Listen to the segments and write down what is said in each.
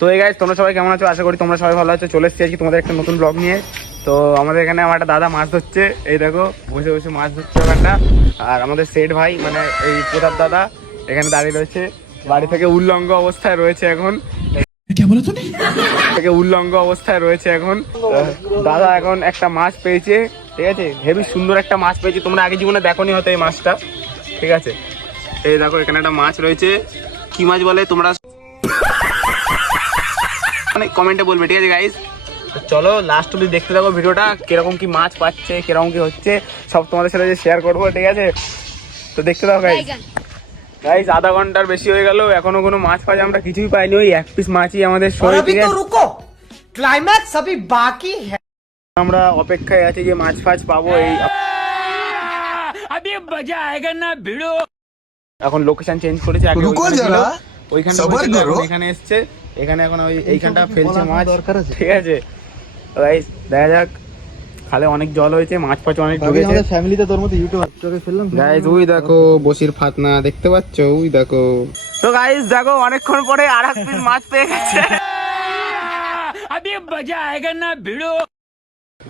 তো এই গাইস তোমরা সবাই কেমন আছো? আশা করি তোমরা সবাই ভালো আছো। চলে এসেছি আজকে তোমাদের একটা নতুন ব্লগ নিয়ে। তো আমাদের এখানে আমার একটা দাদা মাছ ধরছে, এই দেখো বসে বসে মাছ ধরছে ওখানটা। আর আমাদের সেট ভাই মানে এই প্রতাপ দাদা এখানে দাঁড়িয়ে রয়েছে, বাড়ি থেকে উল্লঙ্গ অবস্থায় রয়েছে এখন। উল্লঙ্গ অবস্থায় রয়েছে এখন। দাদা এখন একটা মাছ পেয়েছে, ঠিক আছে, হেবি সুন্দর একটা মাছ পেয়েছে। তোমরা আগে জীবনে দেখোনি হয়তো এই মাছটা, ঠিক আছে। এই দেখো এখানে একটা মাছ রয়েছে, কি মাছ বলে তোমরা মানে কমেন্টে বলবে, ঠিক আছে গাইস। চলো লাস্ট অবধি দেখতে থাকো ভিডিওটা, কিরকম কি মাছ পাচ্ছে, কিরকম কি হচ্ছে সব তোমাদের সাথে শেয়ার করবো, ঠিক আছে। তো দেখতে থাকো গাইস। গাইস আধা ঘন্টার বেশি হয়ে গেল, এখনো কোনো মাছ ফাছ আমরা কিছুই পাইনি। ওই এক পিস মাছই আমাদের ক্লাইম্যাক্স अभी बाकी है। আমরা অপেক্ষায় আছি যে মাছ ফাছ পাবো। এই এখন লোকেশন চেঞ্জ করেছে, আগে ওইখানে এখানে এসছে, এখানে এখন ওই এইখানটা ফেলছে মাছ, ঠিক আছে। গাইস দেখা যাক, খালে অনেক জল হয়েছে, মাছ ফাছ অনেক ঢুকেছে। ফ্যামিলিতে তোর মতো ইউটিউবে ফেললাম গাইস ওই দেখো বসির ফাতনা দেখতে পাচ্ছ, ওই দেখো। তো গাইস দেখো অনেকক্ষণ পরে আর এক পিস মাছ পেয়ে গেছে।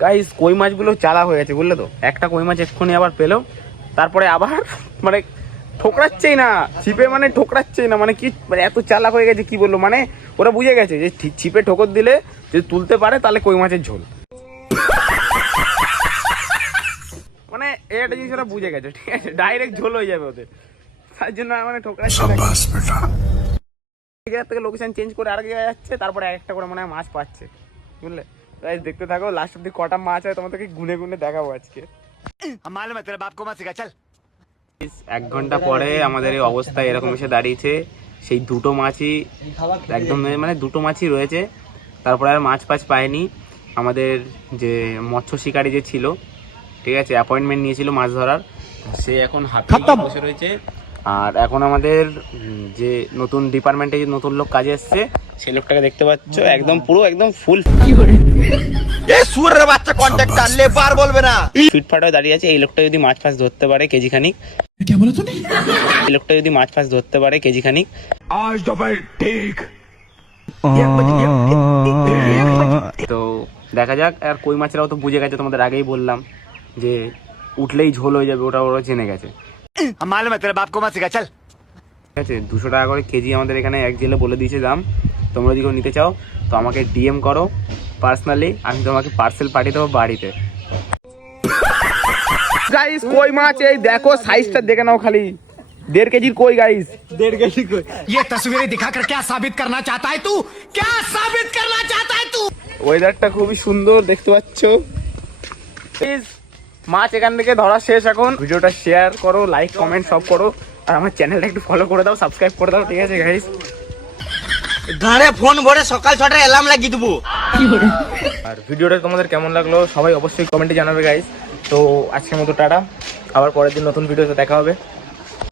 গাইস কই মাছগুলো চালা হয়ে গেছে বুঝলে তো। একটা কই মাছ এক্ষুনি আবার পেলো, তারপরে আবার মানে ঠোকরাচ্ছেই না ছিপে, মানে ঠোকরাচ্ছেই না, মানে কি মানে এত চালাক হয়ে গেছে কি বললো। মানে ওরা বুঝে গেছে যে ছিপে ঠোকর দিলে যদি তুলতে পারে তাহলে কই মাছের ঝোল, মানে এটা জিনিস ওরা বুঝে গেছে, ঠিক আছে। ডাইরেক্ট ঝোল হয়ে যাবে ওদের, তার জন্য মানে ঠোকরাচ্ছে থেকে লোকেশন চেঞ্জ করে আর জায়গায় যাচ্ছে, তারপরে একটা করে মনে হয় মাছ পাচ্ছে, বুঝলে। গাইস দেখতে থাকো, লাস্ট অব্দি কটা মাছ হয় তোমাদেরকে গুনে গুনে দেখাবো আজকে। এক ঘন্টা পরে আমাদের এই অবস্থা এরকম এসে দাঁড়িয়েছে। সেই দুটো মাছই একদম মানে দুটো মাছই রয়েছে, তারপরে আর মাছ ফাছ পায়নি। আমাদের যে মৎস্য শিকারী যে ছিল, ঠিক আছে, অ্যাপয়েন্টমেন্ট নিয়েছিল মাছ ধরার, সে এখন হাতে বসে রয়েছে। আর এখন আমাদের যে নতুন ডিপার্টমেন্টে যে নতুন লোক কাজে এসছে, সেই লোকটাকে দেখতে পাচ্ছ একদম পুরো একদম ফুল ফিটফাট হয়ে দাঁড়িয়ে আছে। এই লোকটা যদি মাছ ফাছ ধরতে পারে কেজি খানিক, এই লোকটা যদি মাছ ফাছ ধরতে পারে কেজি খানিক, তো দেখা যাক। আর কই মাছেরাও তো বুঝে গেছে, তোমাদের আগেই বললাম যে উঠলেই ঝোল হয়ে যাবে, ওটা ওরা জেনে গেছে। ঠিক আছে, 200 টাকা করে কেজি আমাদের এখানে এক জেলে বলে দিয়েছে দাম। তোমরা যদি নিতে চাও তো আমাকে ডিএম করো পার্সোনালি, আমি তোমাকে পার্সেল পাঠিয়ে দেবো বাড়িতে। গাইস কই মাছ এই দেখো, সাইজটা দেখে নাও খালি, 1.5 কেজির কই গাইস, 1.5 কেজি কই। ये तस्वीरें दिखाकर क्या साबित करना चाहता है तू? क्या साबित करना चाहता है तू? ওয়েদারটা খুবই সুন্দর দেখতে পাচ্ছ। প্লিজ মাছ এখান থেকে ধরা শেষ, এখন ভিডিওটা শেয়ার করো, লাইক কমেন্ট সব করো, আর আমার চ্যানেলটা একটু ফলো করে দাও, সাবস্ক্রাইব করে দাও, ঠিক আছে গাইস। ঘরে ফোন ভরে সকাল 6টায় অ্যালার্ম লাগিয়ে দেবো। আর ভিডিওটা তোমাদের কেমন লাগলো সবাই অবশ্যই কমেন্টে জানাবে গাইস। তো আজকের মতো টাটা, আবার পরের দিন নতুন ভিডিওতে দেখা হবে।